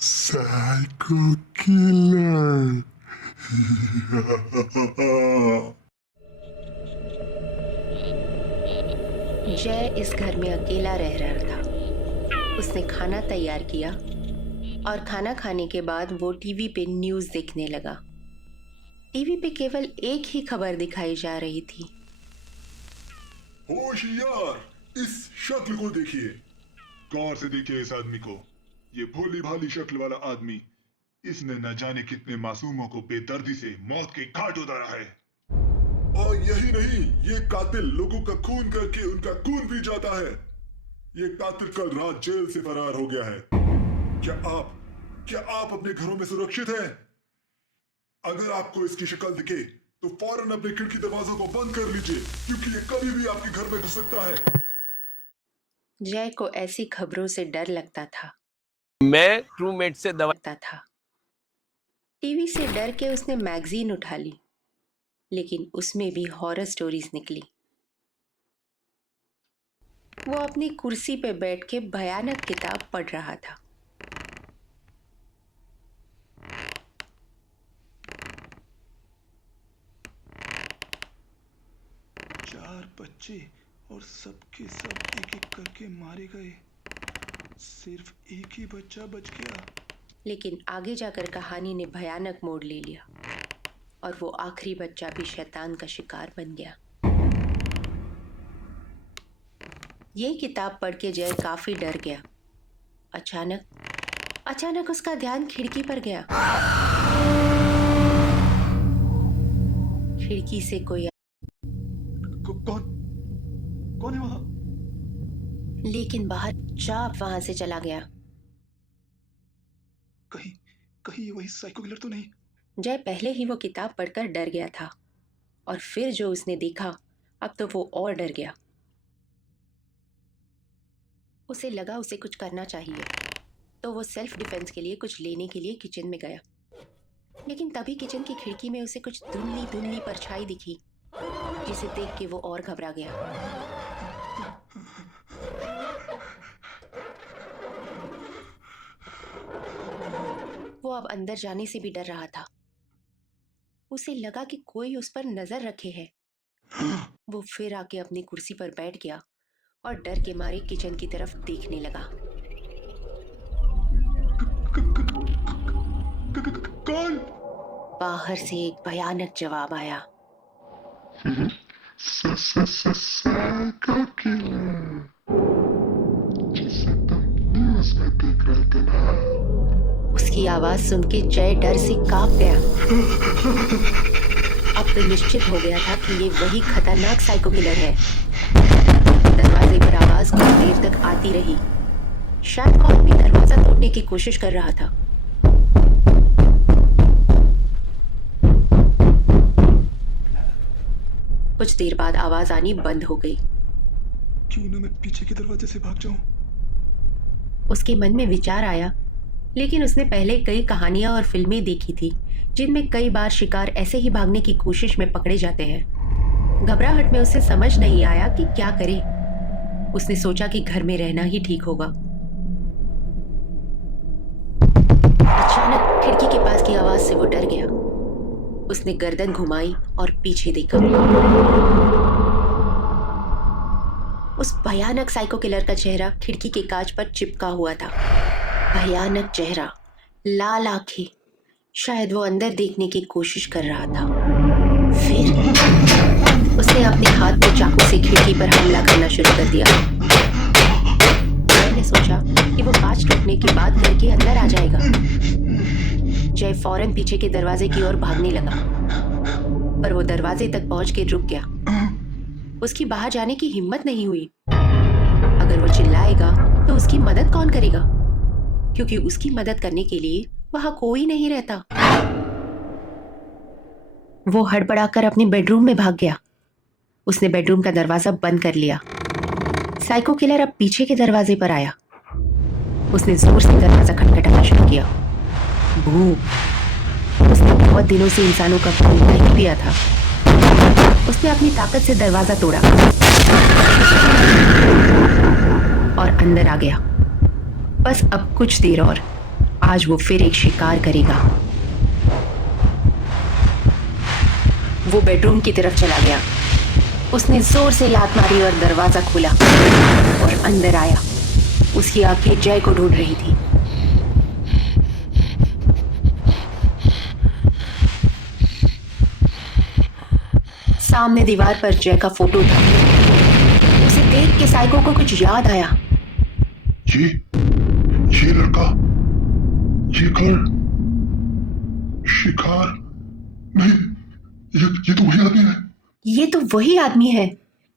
Psycho killer. जय इस घर में अकेला रह रहा था। उसने खाना तैयार किया और खाना खाने के बाद वो टीवी पे न्यूज़ देखने लगा। टीवी पे केवल एक ही खबर दिखाई जा रही थी। होशियार, इस शक्ल को देखिए। गौर से देखिए इस आदमी को। ये भोली भाली शक्ल वाला आदमी, इसने न जाने कितने मासूमों को बेदर्दी से मौत के घाट उतारा है। और यही नहीं, ये कातिल लोगों का खून करके उनका खून भी जाता है। ये कातिल कल रात जेल से फरार हो गया है। क्या आप अपने घरों में सुरक्षित हैं? अगर आपको इसकी शक्ल दिखे तो फौरन अपने खिड़की दरवाजों को बंद कर लीजिए, क्योंकि ये कभी भी आपके घर में घुस सकता है। जय को ऐसी खबरों से डर लगता था। मैं क्रूमेट से दवा था। टीवी से डर के उसने मैगजीन उठा ली, लेकिन उसमें भी हॉरर स्टोरीज निकली। वो अपनी कुर्सी पे बैठ के भयानक किताब पढ़ रहा था। चार बच्चे और सबके सब एक एक करके मारे गए। सिर्फ एक ही बच्चा बच गया। लेकिन आगे जाकर कहानी ने भयानक मोड़ ले लिया और वो आखिरी बच्चा भी शैतान का शिकार बन गया। ये किताब पढ़ के जय काफी डर गया। अचानक उसका ध्यान खिड़की पर गया। खिड़की से कोई कौन है वहां? लेकिन बाहर चाप वहां से चला गया। कहीं ये वही साइको किलर तो नहीं? जय पहले ही वो किताब पढ़कर डर गया था और फिर जो उसने देखा, अब तो वो और डर गया। उसे लगा उसे कुछ करना चाहिए, तो वो सेल्फ डिफेंस के लिए कुछ लेने के लिए किचन में गया। लेकिन तभी किचन की खिड़की में उसे कुछ धुंधली परछाई दिखी, जिसे देख के वो और घबरा गया। वो अब अंदर जाने से भी डर रहा था। उसे लगा कि कोई उस पर नजर रखे है। वो फिर आके अपनी कुर्सी पर बैठ गया और डर के मारे किचन की तरफ देखने लगा। कौन? बाहर से एक भयानक जवाब आया। साइको किलर, जिसे तुम न्यूज़ में देख रहे थे ना। उसकी आवाज सुन के जय डर से कांप गया। अब तो निश्चित हो गया था कि ये वही खतरनाक साइको किलर है। दरवाजे पर आवाज कुछ देर तक आती रही। शायद कौन भी दरवाजा तोड़ने की कोशिश कर रहा था। कुछ देर बाद आवाज आनी बंद हो गई। क्यों ना मैं पीछे के दरवाजे से भाग जाऊं? उसके मन में विचार आया, लेकिन उसने पहले कई कहानियां और फिल्में देखी थी, जिनमें कई बार शिकार ऐसे ही भागने की कोशिश में पकड़े जाते हैं। घबराहट में उसे समझ नहीं आया कि क्या करे। उसने सोचा कि घर में रहना ही ठीक होगा। अचानक खिड़की के पास की आवाज से वो डर गया। उसने गर्दन घुमाई और पीछे देखा। उस भयानक साइको किलर का चेहरा खिड़की के कांच पर चिपका हुआ था। भयानक चेहरा, लाल आंखें। शायद वो अंदर देखने की कोशिश कर रहा था। फिर उसने अपने हाथ में चाकू से खिड़की पर हमला करना शुरू कर दिया। मैंने सोचा कि वो कांच टूटने की बात करके अंदर आ जाएगा। जय फौरन पीछे के दरवाजे की ओर भागने लगा, पर वो दरवाजे तक पहुंच के रुक गया। उसकी बाहर जाने की हिम्मत नहीं हुई। अगर वो चिल्लाएगा तो उसकी मदद कौन करेगा, क्योंकि उसकी मदद करने के लिए वहां कोई नहीं रहता। वो हड़बड़ाकर अपने बेडरूम में भाग गया। उसने बेडरूम का दरवाजा बंद कर लिया। साइको किलर अब पीछे के दरवाजे पर आया। उसने जोर से दरवाजा खटखटाना शुरू किया। भूख। उसने बहुत दिनों से इंसानों का खून नहीं पिया था। उसने अपनी ताकत से दरवाजा तोड़ा और अंदर आ गया। बस अब कुछ देर और, आज वो फिर एक शिकार करेगा। वो बेडरूम की तरफ चला गया। उसने जोर से लात मारी और दरवाजा खोला और अंदर आया। उसकी आंखें जय को ढूंढ रही थी। सामने दीवार पर जय का फोटो था। उसे देख के साइको को कुछ याद आया। ये लड़का, ये घर, शिकार, नहीं, ये तो वही आदमी है। ये तो वही आदमी है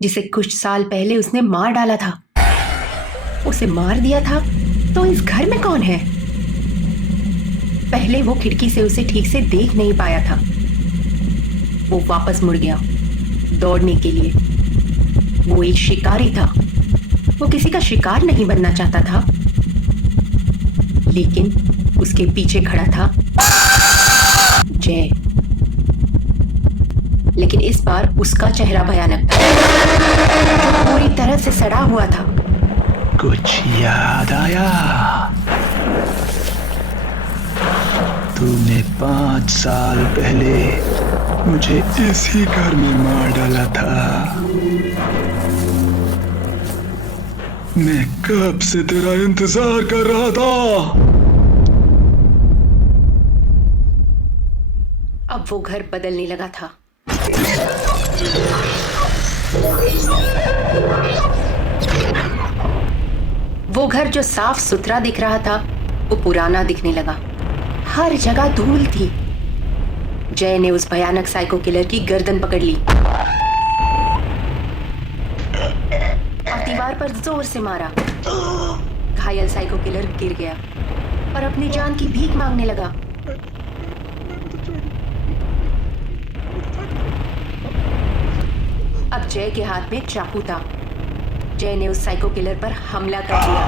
जिसे कुछ साल पहले उसने मार डाला था। उसे मार दिया था तो इस घर में कौन है? पहले वो खिड़की से उसे ठीक से देख नहीं पाया था। वो वापस मुड़ गया दौड़ने के लिए। वो एक शिकारी था। वो किसी का शिकार नहीं बनना चाहता था, लेकिन उसके पीछे खड़ा था जय। लेकिन इस बार उसका चेहरा भयानक था, जो पूरी तरह से सड़ा हुआ था। कुछ याद आया? तूने 5 साल पहले मुझे इसी घर में मार डाला था। मैं कब से तेरा इंतजार कर रहा था। अब वो घर बदलने लगा था। वो घर जो साफ सुथरा दिख रहा था, वो पुराना दिखने लगा। हर जगह धूल थी। जय ने उस भयानक साइको किलर की गर्दन पकड़ ली और दीवार पर जोर से मारा। घायल साइको किलर गिर गया और अपनी जान की भीख मांगने लगा। अब जय के हाथ में चाकू था। जय ने उस साइको किलर पर हमला कर दिया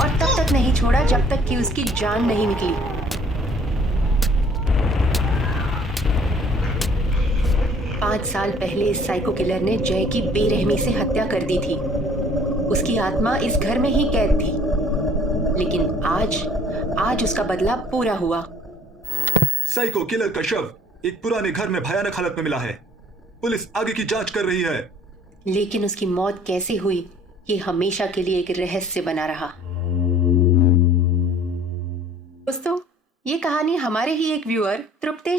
और तब तक नहीं छोड़ा जब तक कि उसकी जान नहीं निकली। पांच साल पहले इस साइको किलर ने जय की बेरहमी से हत्या कर दी थी। उसकी आत्मा इस घर में ही कैद थी, लेकिन आज उसका बदला पूरा हुआ। साइको किलर का शव एक पुराने घर में भयानक हालत में मिला है। पुलिस आगे की जांच कर रही है। लेकिन उसकी मौत कैसे हुई, ये हमेशा के लिए एक रहस्य बना रहा। दोस्तों, ये कहानी हमारे ही एक व्यूअर तृप्तेश